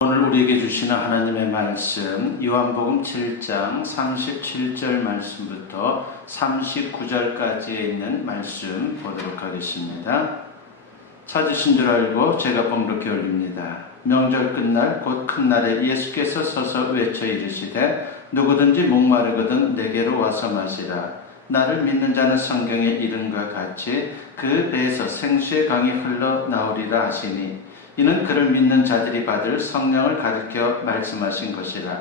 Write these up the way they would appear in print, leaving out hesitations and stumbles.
오늘 우리에게 주시는 하나님의 말씀 요한복음 7장 37절 말씀부터 39절까지에 있는 말씀 보도록 하겠습니다. 찾으신 줄 알고 제가 번복해 올립니다. 명절 끝날 곧 큰 날에 예수께서 서서 외쳐 이르시되 누구든지 목마르거든 내게로 와서 마시라. 나를 믿는 자는 성경의 이름과 같이 그 배에서 생수의 강이 흘러나오리라 하시니 이는 그를 믿는 자들이 받을 성령을 가리켜 말씀하신 것이라.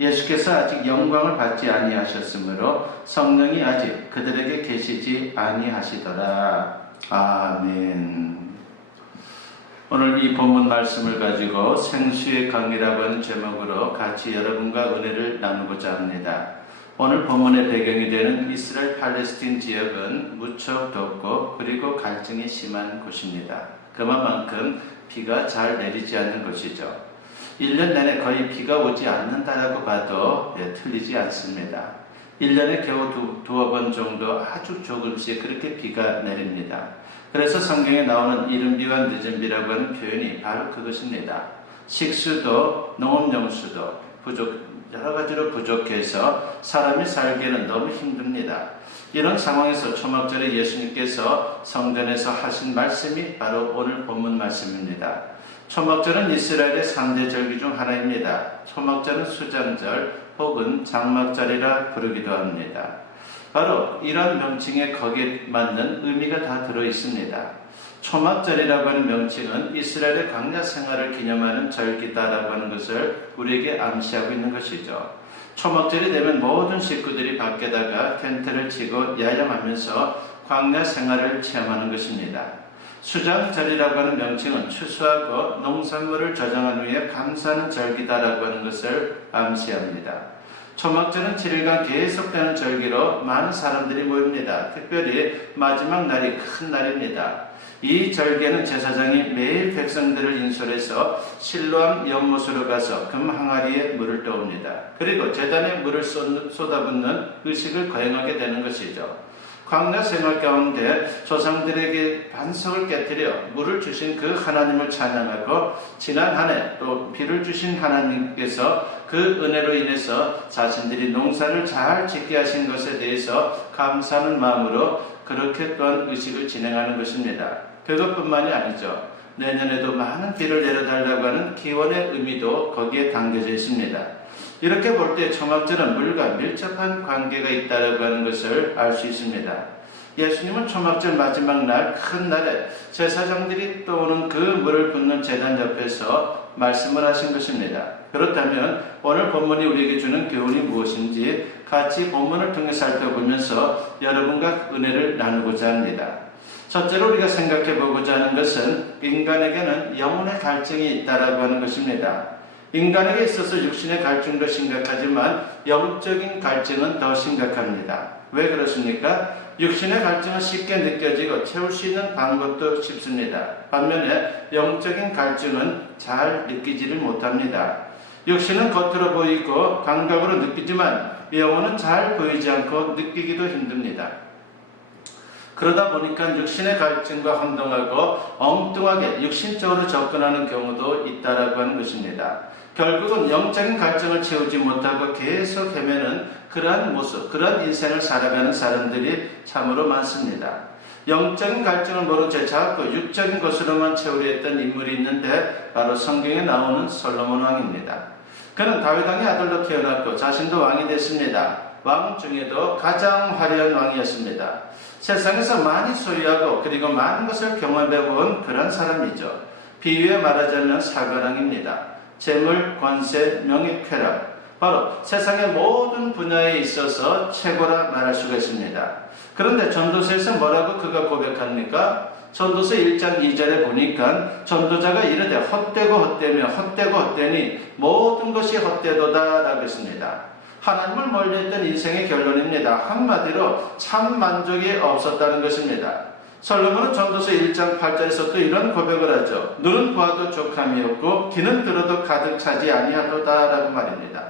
예수께서 아직 영광을 받지 아니하셨으므로 성령이 아직 그들에게 계시지 아니하시더라. 아멘. 오늘 이 본문 말씀을 가지고 생수의 강이라고 하는 제목으로 같이 여러분과 은혜를 나누고자 합니다. 오늘 본문의 배경이 되는 이스라엘 팔레스틴 지역은 무척 덥고 그리고 갈증이 심한 곳입니다. 그만큼 비가 잘 내리지 않는 것이죠. 1년 내내 거의 비가 오지 않는다라고 봐도 틀리지 않습니다. 1년에 겨우 두어 번 정도 아주 조금씩 그렇게 비가 내립니다. 그래서 성경에 나오는 이른비와 늦은비라고 하는 표현이 바로 그것입니다. 식수도 농업용수도 여러 가지로 부족해서 사람이 살기에는 너무 힘듭니다. 이런 상황에서 초막절에 예수님께서 성전에서 하신 말씀이 바로 오늘 본문 말씀입니다. 초막절은 이스라엘의 3대 절기 중 하나입니다. 초막절은 수장절 혹은 장막절이라 부르기도 합니다. 바로 이런 명칭에 거기에 맞는 의미가 다 들어있습니다. 초막절이라고 하는 명칭은 이스라엘의 광야 생활을 기념하는 절기다라고 하는 것을 우리에게 암시하고 있는 것이죠. 초막절이 되면 모든 식구들이 밖에다가 텐트를 치고 야영하면서 광야 생활을 체험하는 것입니다. 수장절이라고 하는 명칭은 추수하고 농산물을 저장한 후에 감사하는 절기다라고 하는 것을 암시합니다. 초막절은 7일간 계속되는 절기로 많은 사람들이 모입니다. 특별히 마지막 날이 큰 날입니다. 이 절기에는 제사장이 매일 백성들을 인솔해서 실로암 연못으로 가서 금 항아리에 물을 떠옵니다. 그리고 제단에 물을 쏟아붓는 의식을 거행하게 되는 것이죠. 광야 생활 가운데 조상들에게 반석을 깨뜨려 물을 주신 그 하나님을 찬양하고 지난 한 해 또 비를 주신 하나님께서 그 은혜로 인해서 자신들이 농사를 잘 짓게 하신 것에 대해서 감사하는 마음으로 그렇게 또한 의식을 진행하는 것입니다. 그것뿐만이 아니죠. 내년에도 많은 비를 내려달라고 하는 기원의 의미도 거기에 담겨져 있습니다. 이렇게 볼 때 초막절은 물과 밀접한 관계가 있다고 하는 것을 알 수 있습니다. 예수님은 초막절 마지막 날 큰 날에 제사장들이 떠오는 그 물을 붓는 제단 옆에서 말씀을 하신 것입니다. 그렇다면 오늘 본문이 우리에게 주는 교훈이 무엇인지 같이 본문을 통해 살펴보면서 여러분과 은혜를 나누고자 합니다. 첫째로 우리가 생각해 보고자 하는 것은 인간에게는 영혼의 갈증이 있다라고 하는 것입니다. 인간에게 있어서 육신의 갈증도 심각하지만 영적인 갈증은 더 심각합니다. 왜 그렇습니까? 육신의 갈증은 쉽게 느껴지고 채울 수 있는 방법도 쉽습니다. 반면에 영적인 갈증은 잘 느끼지를 못합니다. 육신은 겉으로 보이고 감각으로 느끼지만 영혼은 잘 보이지 않고 느끼기도 힘듭니다. 그러다 보니까 육신의 갈증과 혼동하고 엉뚱하게 육신적으로 접근하는 경우도 있다라고 하는 것입니다. 결국은 영적인 갈증을 채우지 못하고 계속 헤매는 그러한 모습, 그러한 인생을 살아가는 사람들이 참으로 많습니다. 영적인 갈증을 모른 채 자꾸 육적인 것으로만 채우려 했던 인물이 있는데 바로 성경에 나오는 솔로몬 왕입니다. 그는 다윗 왕의 아들로 태어났고 자신도 왕이 됐습니다. 왕 중에도 가장 화려한 왕이었습니다. 세상에서 많이 소유하고 그리고 많은 것을 경험해본 그런 사람이죠. 비유에 말하자면 사과랑입니다. 재물, 권세, 명예, 쾌락, 바로 세상의 모든 분야에 있어서 최고라 말할 수가 있습니다. 그런데 전도서에서 뭐라고 그가 고백합니까? 전도서 1장 2절에 보니까 전도자가 이르되 헛되고 헛되며 헛되고 헛되니 모든 것이 헛되도다 라고 했습니다. 하나님을 멀리했던 인생의 결론입니다. 한마디로 참 만족이 없었다는 것입니다. 솔로몬은 전도서 1장 8절에서 또 이런 고백을 하죠. 눈은 보아도 족함이 없고 귀는 들어도 가득 차지 아니하도다 라고 말입니다.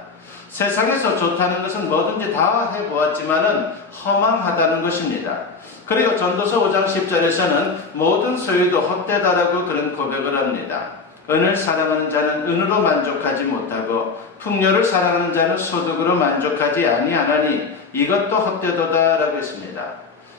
세상에서 좋다는 것은 뭐든지 다 해보았지만은 허망하다는 것입니다. 그리고 전도서 5장 10절에서는 모든 소유도 헛되다라고 그런 고백을 합니다. 은을 사랑하는 자는 은으로 만족하지 못하고 풍요를 사랑하는 자는 소득으로 만족하지 아니하나니 이것도 헛되도다라고 했습니다.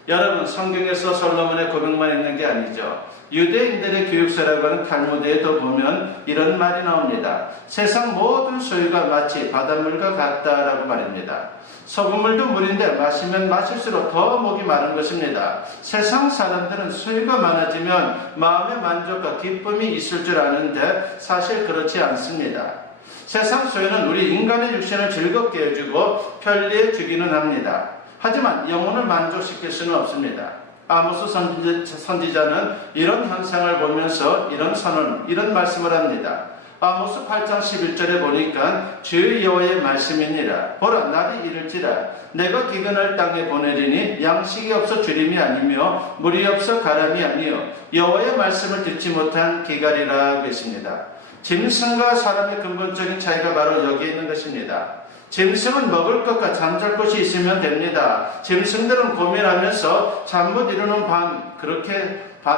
여러분, 성경에서 솔로몬의 고백만 있는 게 아니죠. 유대인들의 교육서라고 하는 탈무드에도 보면 이런 말이 나옵니다. 세상 모든 소유가 마치 바닷물과 같다라고 말입니다. 소금물도 물인데 마시면 마실수록 더 목이 마른 것입니다. 세상 사람들은 소유가 많아지면 마음의 만족과 기쁨이 있을 줄 아는데 사실 그렇지 않습니다. 세상 소유는 우리 인간의 육신을 즐겁게 해주고 편리해 주기는 합니다. 하지만 영혼을 만족시킬 수는 없습니다. 아모스 선지자는 이런 현상을 보면서 이런 말씀을 합니다. 아모스 8장 11절에 보니까 주 여호와의 말씀이니라. 보라, 날이 이를지라. 내가 기근을 땅에 보내리니 양식이 없어 주림이 아니며 물이 없어 가람이 아니요 여호와의 말씀을 듣지 못한 기갈이라 했습니다. 짐승과 사람의 근본적인 차이가 바로 여기에 있는 것입니다. 짐승은 먹을 것과 잠잘 곳이 있으면 됩니다. 짐승들은 고민하면서 잠 못 이루는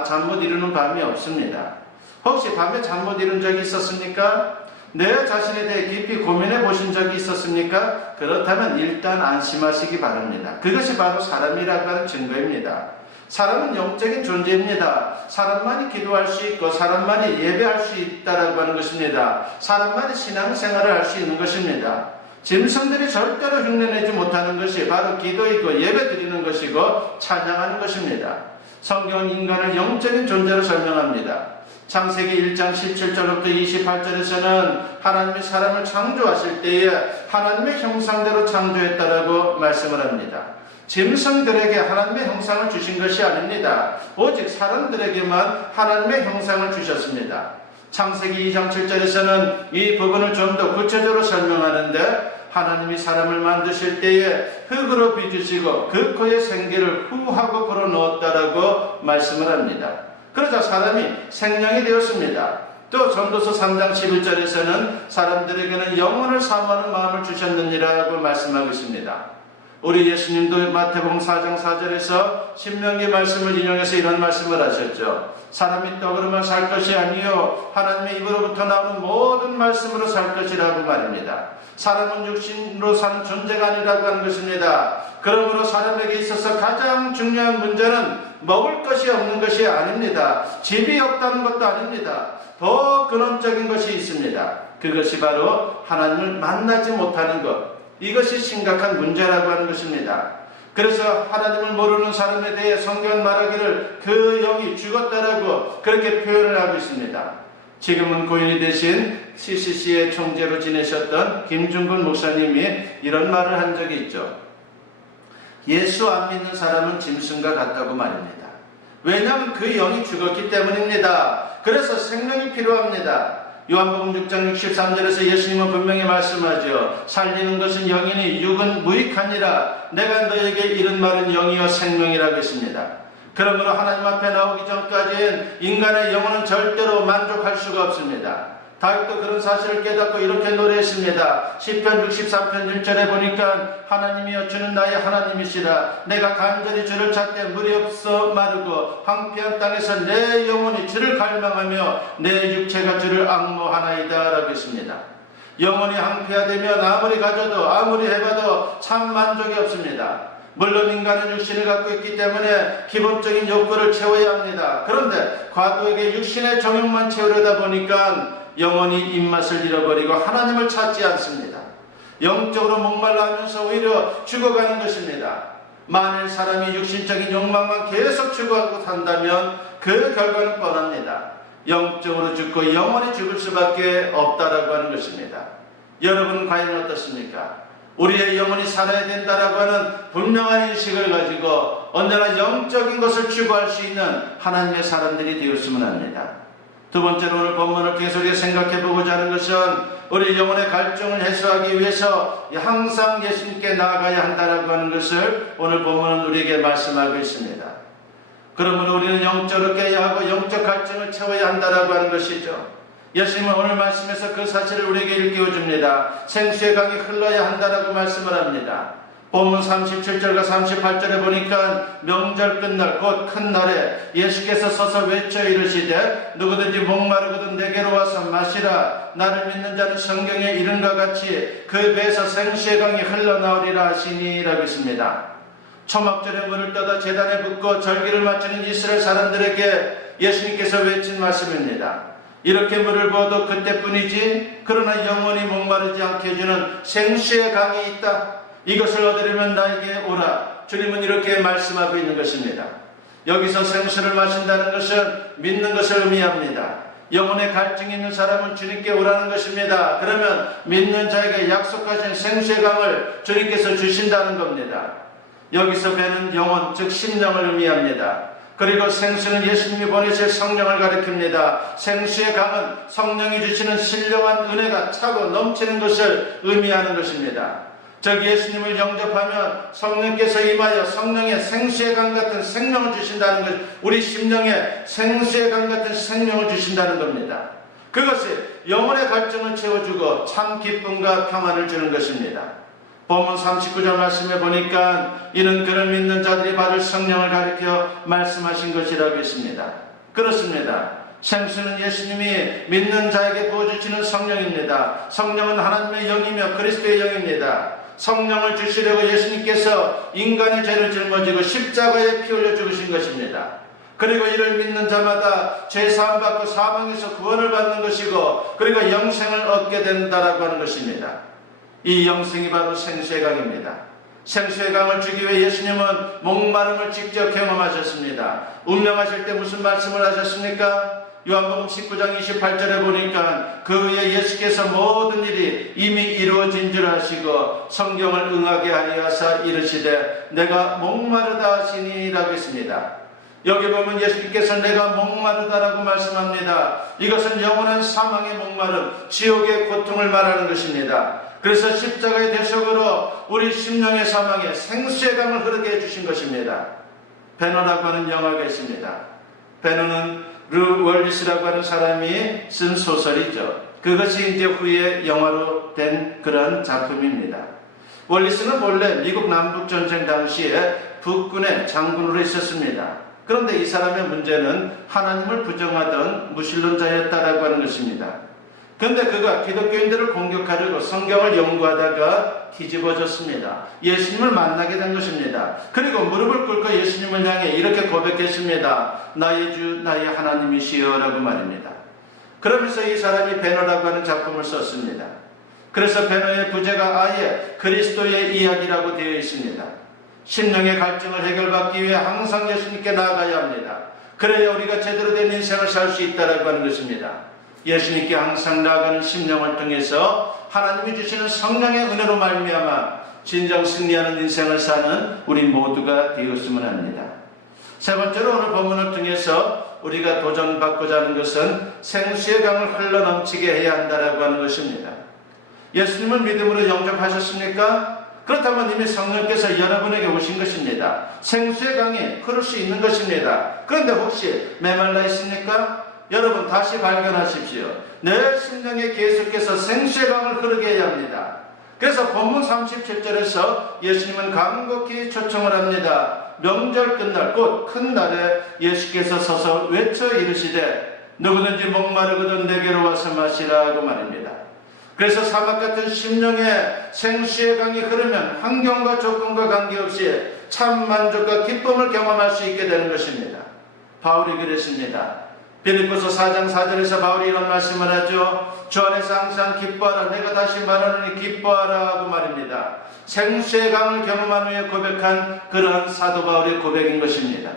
잠 못 이루는 밤이 없습니다. 혹시 밤에 잠 못 이룬 적이 있었습니까? 내 자신에 대해 깊이 고민해 보신 적이 있었습니까? 그렇다면 일단 안심하시기 바랍니다. 그것이 바로 사람이라고 하는 증거입니다. 사람은 영적인 존재입니다. 사람만이 기도할 수 있고 사람만이 예배할 수 있다라고 하는 것입니다. 사람만이 신앙생활을 할 수 있는 것입니다. 짐승들이 절대로 흉내내지 못하는 것이 바로 기도이고 예배드리는 것이고 찬양하는 것입니다. 성경은 인간을 영적인 존재로 설명합니다. 창세기 1장 17절부터 28절에서는 하나님이 사람을 창조하실 때에 하나님의 형상대로 창조했다라고 말씀을 합니다. 짐승들에게 하나님의 형상을 주신 것이 아닙니다. 오직 사람들에게만 하나님의 형상을 주셨습니다. 창세기 2장 7절에서는 이 부분을 좀 더 구체적으로 설명하는데 하나님이 사람을 만드실 때에 흙으로 빚으시고 그 코에 생기를 후하고 불어넣었다라고 말씀을 합니다. 그러자 사람이 생명이 되었습니다. 또 전도서 3장 11절에서는 사람들에게는 영혼을 사모하는 마음을 주셨느니라고 말씀하고 있습니다. 우리 예수님도 마태복음 4장 4절에서 신명기 말씀을 인용해서 이런 말씀을 하셨죠. 사람이 떡으로만 살 것이 아니요 하나님의 입으로부터 나오는 모든 말씀으로 살 것이라고 말입니다. 사람은 육신으로 사는 존재가 아니라고 하는 것입니다. 그러므로 사람에게 있어서 가장 중요한 문제는 먹을 것이 없는 것이 아닙니다. 집이 없다는 것도 아닙니다. 더 근원적인 것이 있습니다. 그것이 바로 하나님을 만나지 못하는 것, 이것이 심각한 문제라고 하는 것입니다. 그래서 하나님을 모르는 사람에 대해 성경은 말하기를 그 영이 죽었다라고 그렇게 표현을 하고 있습니다. 지금은 고인이 되신 CCC의 총재로 지내셨던 김중근 목사님이 이런 말을 한 적이 있죠. 예수 안 믿는 사람은 짐승과 같다고 말입니다. 왜냐하면 그 영이 죽었기 때문입니다. 그래서 생명이 필요합니다. 요한복음 6장 63절에서 예수님은 분명히 말씀하죠. 살리는 것은 영이니 육은 무익하니라. 내가 너에게 이른 말은 영이요 생명이라고 했습니다. 그러므로 하나님 앞에 나오기 전까지는 인간의 영혼은 절대로 만족할 수가 없습니다. 다윗도 그런 사실을 깨닫고 이렇게 노래했습니다. 시편 63편 1절에 보니까 하나님이여 주는 나의 하나님이시라. 내가 간절히 주를 찾되 물이 없어 마르고 황폐한 땅에서 내 영혼이 주를 갈망하며 내 육체가 주를 앙모하나이다 라고 했습니다. 영혼이 황폐화되면 아무리 가져도 아무리 해봐도 참 만족이 없습니다. 물론 인간은 육신을 갖고 있기 때문에 기본적인 욕구를 채워야 합니다. 그런데 과도하게 육신의 정욕만 채우려다 보니까 영혼이 입맛을 잃어버리고 하나님을 찾지 않습니다. 영적으로 목말라하면서 오히려 죽어가는 것입니다. 만일 사람이 육신적인 욕망만 계속 추구하고 산다면 그 결과는 뻔합니다. 영적으로 죽고 영원히 죽을 수밖에 없다라고 하는 것입니다. 여러분은 과연 어떻습니까? 우리의 영혼이 살아야 된다라고 하는 분명한 인식을 가지고 언제나 영적인 것을 추구할 수 있는 하나님의 사람들이 되었으면 합니다. 두 번째로 오늘 본문을 계속해서 생각해 보고자 하는 것은 우리 영혼의 갈증을 해소하기 위해서 항상 예수님께 나아가야 한다라고 하는 것을 오늘 본문은 우리에게 말씀하고 있습니다. 그러므로 우리는 영적으로 깨야 하고 영적 갈증을 채워야 한다라고 하는 것이죠. 예수님은 오늘 말씀에서 그 사실을 우리에게 일깨워 줍니다. 생수의 강이 흘러야 한다라고 말씀을 합니다. 본문 37절과 38절에 보니까 명절 끝날 곧 큰 날에 예수께서 서서 외쳐 이르시되 누구든지 목마르거든 내게로 와서 마시라. 나를 믿는 자는 성경에 이른과 같이 그 배에서 생수의 강이 흘러나오리라 하시니라고 했습니다. 초막절에 물을 떠다 제단에 붓고 절기를 마치는 이스라엘 사람들에게 예수님께서 외친 말씀입니다. 이렇게 물을 부어도 그때뿐이지 그러나 영원히 목마르지 않게 해주는 생수의 강이 있다. 이것을 얻으려면 나에게 오라. 주님은 이렇게 말씀하고 있는 것입니다. 여기서 생수를 마신다는 것은 믿는 것을 의미합니다. 영혼의 갈증이 있는 사람은 주님께 오라는 것입니다. 그러면 믿는 자에게 약속하신 생수의 강을 주님께서 주신다는 겁니다. 여기서 배는 영혼, 즉 심령을 의미합니다. 그리고 생수는 예수님이 보내실 성령을 가리킵니다. 생수의 강은 성령이 주시는 신령한 은혜가 차고 넘치는 것을 의미하는 것입니다. 즉 예수님을 영접하면 성령께서 임하여 성령의 생수의 강 같은 생명을 주신다는 것, 우리 심령에 생수의 강 같은 생명을 주신다는 겁니다. 그것이 영혼의 갈증을 채워주고 참 기쁨과 평안을 주는 것입니다. 본문 39절 말씀에 보니까 이는 그를 믿는 자들이 받을 성령을 가리켜 말씀하신 것이라고 했습니다. 그렇습니다. 생수는 예수님이 믿는 자에게 부어주시는 성령입니다. 성령은 하나님의 영이며 그리스도의 영입니다. 성령을 주시려고 예수님께서 인간의 죄를 짊어지고 십자가에 피 흘려 죽으신 것입니다. 그리고 이를 믿는 자마다 죄 사함받고 사망에서 구원을 받는 것이고 그리고 영생을 얻게 된다라고 하는 것입니다. 이 영생이 바로 생수의 강입니다. 생수의 강을 주기 위해 예수님은 목마름을 직접 경험하셨습니다. 운명하실 때 무슨 말씀을 하셨습니까? 요한복음 19장 28절에 보니까 그의 예수께서 모든 일이 이미 이루어진 줄 아시고 성경을 응하게 하리 하사 이르시되 내가 목마르다 하시니라고 했습니다. 여기 보면 예수님께서 내가 목마르다라고 말씀합니다. 이것은 영원한 사망의 목마름, 지옥의 고통을 말하는 것입니다. 그래서 십자가의 대속으로 우리 심령의 사망에 생수의 강을 흐르게 해주신 것입니다. 베너라고 하는 영화가 있습니다. 베너는 루 월리스라고 하는 사람이 쓴 소설이죠. 그것이 이제 후에 영화로 된 그런 작품입니다. 월리스는 원래 미국 남북전쟁 당시에 북군의 장군으로 있었습니다. 그런데 이 사람의 문제는 하나님을 부정하던 무신론자였다라고 하는 것입니다. 그런데 그가 기독교인들을 공격하려고 성경을 연구하다가 뒤집어졌습니다. 예수님을 만나게 된 것입니다. 그리고 무릎을 꿇고 예수님을 향해 이렇게 고백했습니다. 나의 주, 나의 하나님이시여 라고 말입니다. 그러면서 이 사람이 베너라고 하는 작품을 썼습니다. 그래서 베너의 부제가 아예 그리스도의 이야기라고 되어 있습니다. 심령의 갈증을 해결받기 위해 항상 예수님께 나아가야 합니다. 그래야 우리가 제대로 된 인생을 살 수 있다라고 하는 것입니다. 예수님께 항상 나아가는 심령을 통해서 하나님이 주시는 성령의 은혜로 말미암아 진정 승리하는 인생을 사는 우리 모두가 되었으면 합니다. 세 번째로 오늘 본문을 통해서 우리가 도전받고자 하는 것은 생수의 강을 흘러넘치게 해야 한다라고 하는 것입니다. 예수님을 믿음으로 영접하셨습니까? 그렇다면 이미 성령께서 여러분에게 오신 것입니다. 생수의 강이 흐를 수 있는 것입니다. 그런데 혹시 메말라 있습니까? 여러분 다시 발견하십시오. 내 심령에 계속해서 생수의 강을 흐르게 해야 합니다. 그래서 본문 37절에서 예수님은 간곡히 초청을 합니다. 명절 끝날 곧 큰 날에 예수께서 서서 외쳐 이르시되 누구든지 목마르거든 내게로 와서 마시라고 말입니다. 그래서 사막 같은 심령에 생수의 강이 흐르면 환경과 조건과 관계없이 참 만족과 기쁨을 경험할 수 있게 되는 것입니다. 바울이 그랬습니다. 빌립보서 4장 4절에서 바울이 이런 말씀을 하죠. 주 안에서 항상 기뻐하라. 내가 다시 말하노니 기뻐하라 하고 말입니다. 생수의 강을 경험한 후에 고백한 그러한 사도 바울의 고백인 것입니다.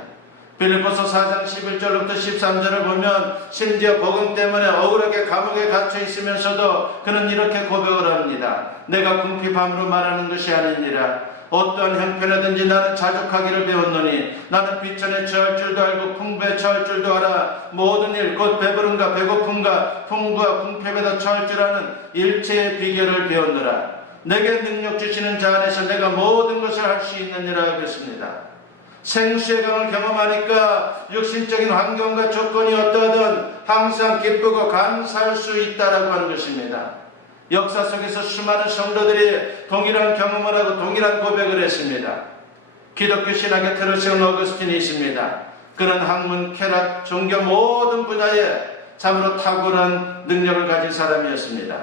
빌립보서 4장 11절부터 13절을 보면 심지어 복음 때문에 억울하게 감옥에 갇혀 있으면서도 그는 이렇게 고백을 합니다. 내가 궁핍함으로 말하는 것이 아니니라. 어떠한 형편이든지 나는 자족하기를 배웠노니 나는 비천에 처할 줄도 알고 풍부에 처할 줄도 알아. 모든 일 곧 배부름과 배고픔과 풍부와 궁핍에다 처할 줄 아는 일체의 비결을 배웠노라. 내게 능력 주시는 자 안에서 내가 모든 것을 할 수 있느니라 하겠습니다. 생수의 강을 경험하니까 육신적인 환경과 조건이 어떠하든 항상 기쁘고 감사할 수 있다라고 하는 것입니다. 역사 속에서 수많은 성도들이 동일한 경험을 하고 동일한 고백을 했습니다. 기독교 신학의 틀을 세운 어거스틴이 있습니다. 그는 학문, 쾌락, 종교 모든 분야에 참으로 탁월한 능력을 가진 사람이었습니다.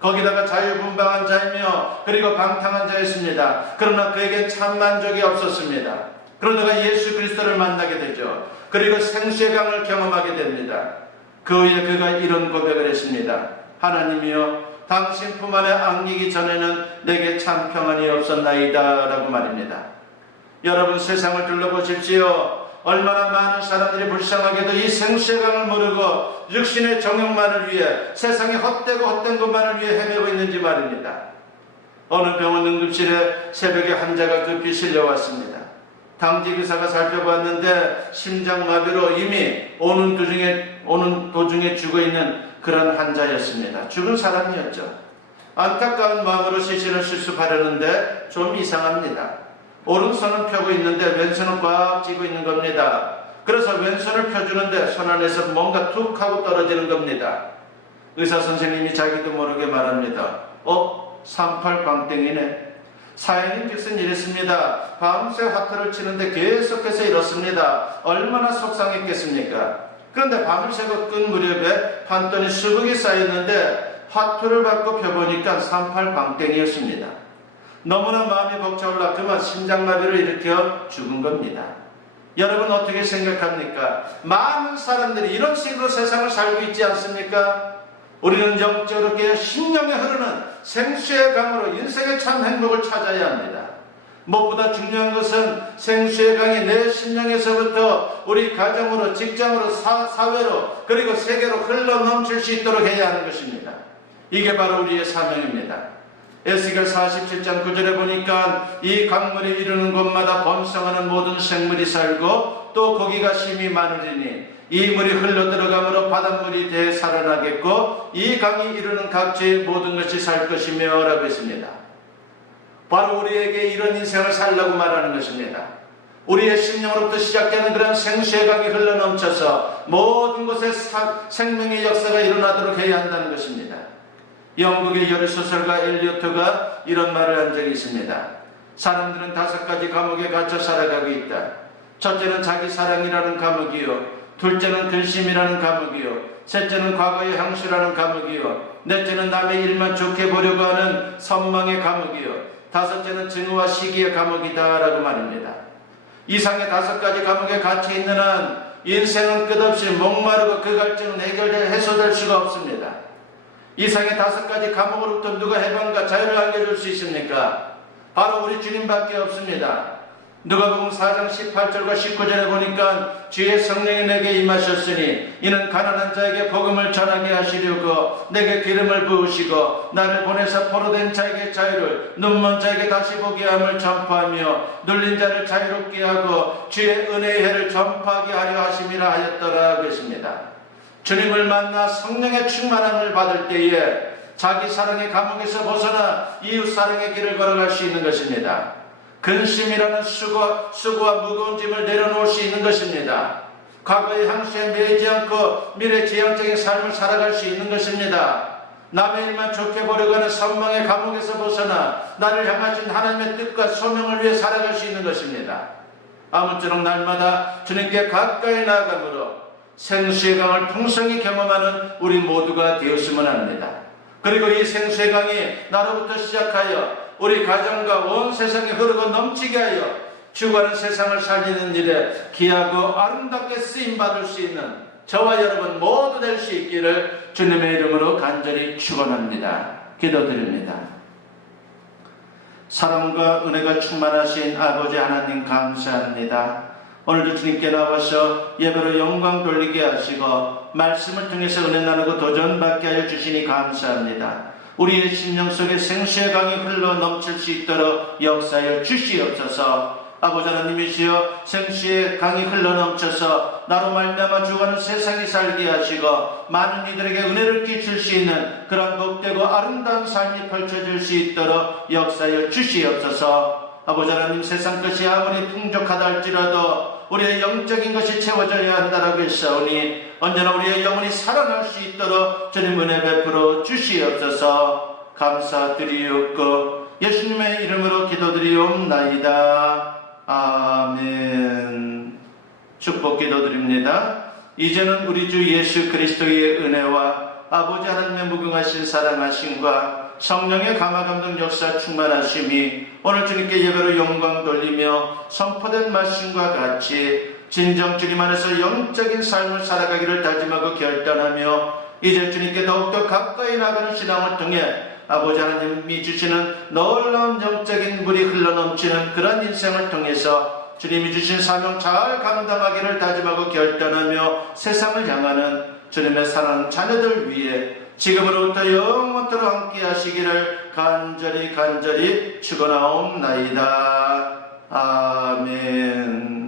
거기다가 자유분방한 자이며 그리고 방탕한 자였습니다. 그러나 그에겐 참 만족이 없었습니다. 그러다가 예수 그리스도를 만나게 되죠. 그리고 생수의 강을 경험하게 됩니다. 그 후에 그가 이런 고백을 했습니다. 하나님이여, 당신 품 안에 안기기 전에는 내게 참 평안이 없었나이다 라고 말입니다. 여러분, 세상을 둘러보십시오. 얼마나 많은 사람들이 불쌍하게도 이 생수의 강을 모르고 육신의 정욕만을 위해, 세상에 헛되고 헛된 것만을 위해 헤매고 있는지 말입니다. 어느 병원 응급실에 새벽에 환자가 급히 실려왔습니다. 당직 의사가 살펴봤는데 심장마비로 이미 오는 도중에 죽어있는 그런 환자였습니다. 죽은 사람이었죠. 안타까운 마음으로 시신을 수습하려는데 좀 이상합니다. 오른손은 펴고 있는데 왼손은 꽉 쥐고 있는 겁니다. 그래서 왼손을 펴주는데 손 안에서 뭔가 툭 하고 떨어지는 겁니다. 의사 선생님이 자기도 모르게 말합니다. 38광땡이네. 사연인즉슨 이랬습니다. 밤새 화투를 치는데 계속해서 이렇습니다. 얼마나 속상했겠습니까? 그런데 밤을 새고 끈 무렵에 판돈이 수북이 쌓였는데 화투를 받고 펴보니까 38광땡이었습니다. 너무나 마음이 벅차올라 그만 심장마비를 일으켜 죽은 겁니다. 여러분, 어떻게 생각합니까? 많은 사람들이 이런 식으로 세상을 살고 있지 않습니까? 우리는 영적으로 깨어 심령에 흐르는 생수의 강으로 인생의 참 행복을 찾아야 합니다. 무엇보다 중요한 것은 생수의 강이 내 심령에서부터 우리 가정으로, 직장으로, 사회로, 그리고 세계로 흘러 넘칠 수 있도록 해야 하는 것입니다. 이게 바로 우리의 사명입니다. 에스겔 47장 9절에 보니까 이 강물이 이르는 곳마다 번성하는 모든 생물이 살고 또 고기가 심히 많으리니 이 물이 흘러 들어가므로 바닷물이 대해 살아나겠고 이 강이 이르는 각지의 모든 것이 살 것이며 라고 했습니다. 바로 우리에게 이런 인생을 살라고 말하는 것입니다. 우리의 심령으로부터 시작되는 그런 생수의 강이 흘러 넘쳐서 모든 곳에 생명의 역사가 일어나도록 해야 한다는 것입니다. 영국의 여리소설가 엘리어트가 이런 말을 한 적이 있습니다. 사람들은 5가지 감옥에 갇혀 살아가고 있다. 첫째는 자기 사랑이라는 감옥이요, 둘째는 근심이라는 감옥이요, 셋째는 과거의 향수라는 감옥이요, 넷째는 남의 일만 좋게 보려고 하는 선망의 감옥이요, 다섯째는 증오와 시기의 감옥이다 라고 말입니다. 이상의 5가지 감옥에 갇혀 있는 한 인생은 끝없이 목마르고 그 갈증은 해소될 수가 없습니다. 이상의 5가지 감옥으로부터 누가 해방과 자유를 안겨줄 수 있습니까? 바로 우리 주님밖에 없습니다. 누가복음 4장 18절과 19절에 보니까 주의 성령이 내게 임하셨으니 이는 가난한 자에게 복음을 전하게 하시려고 내게 기름을 부으시고 나를 보내사 포로된 자에게 자유를, 눈먼 자에게 다시 보게 함을 전파하며 눌린 자를 자유롭게 하고 주의 은혜의 해를 전파하게 하려 하심이라 하였더라 했습니다. 주님을 만나 성령의 충만함을 받을 때에 자기 사랑의 감옥에서 벗어나 이웃 사랑의 길을 걸어갈 수 있는 것입니다. 근심이라는 수고와 무거운 짐을 내려놓을 수 있는 것입니다. 과거의 향수에 매이지 않고 미래 지향적인 삶을 살아갈 수 있는 것입니다. 남의 일만 좋게 보려고 하는 선망의 감옥에서 벗어나 나를 향하신 하나님의 뜻과 소명을 위해 살아갈 수 있는 것입니다. 아무쪼록 날마다 주님께 가까이 나아가므로 생수의 강을 풍성히 경험하는 우리 모두가 되었으면 합니다. 그리고 이 생수의 강이 나로부터 시작하여 우리 가정과 온 세상에 흐르고 넘치게 하여 죽어가는 세상을 살리는 일에 귀하고 아름답게 쓰임받을 수 있는 저와 여러분 모두 될 수 있기를 주님의 이름으로 간절히 축원합니다. 기도드립니다. 사랑과 은혜가 충만하신 아버지 하나님 감사합니다. 오늘도 주님께 나와서 예배로 영광 돌리게 하시고 말씀을 통해서 은혜 나누고 도전받게 하여 주시니 감사합니다. 우리의 심령 속에 생수의 강이 흘러 넘칠 수 있도록 역사하여 주시옵소서. 아버지 하나님이시여, 생수의 강이 흘러 넘쳐서 나로 말미암아 죽어가는 세상이 살게 하시고 많은 이들에게 은혜를 끼칠 수 있는 그런 복되고 아름다운 삶이 펼쳐질 수 있도록 역사하여 주시옵소서. 아버지 하나님, 세상 것이 아무리 풍족하다 할지라도 우리의 영적인 것이 채워져야 한다라고 했사오니 언제나 우리의 영혼이 살아날 수 있도록 주님 은혜 베풀어 주시옵소서. 감사드리옵고 예수님의 이름으로 기도드리옵나이다. 아멘. 축복 기도드립니다. 이제는 우리 주 예수 그리스도의 은혜와 아버지 하나님의 무궁하신 사랑하심과 성령의 감화감동 역사 충만하심이 오늘 주님께 예배로 영광 돌리며 선포된 말씀과 같이 진정 주님 안에서 영적인 삶을 살아가기를 다짐하고 결단하며 이제 주님께 더욱더 가까이 나가는 신앙을 통해 아버지 하나님이 주시는 놀라운 영적인 물이 흘러넘치는 그런 인생을 통해서 주님이 주신 사명 잘 감당하기를 다짐하고 결단하며 세상을 향하는 주님의 사랑하는 자녀들 위해 지금으로부터 영원토록 함께 하시기를 간절히 축원하옵나이다. 아멘.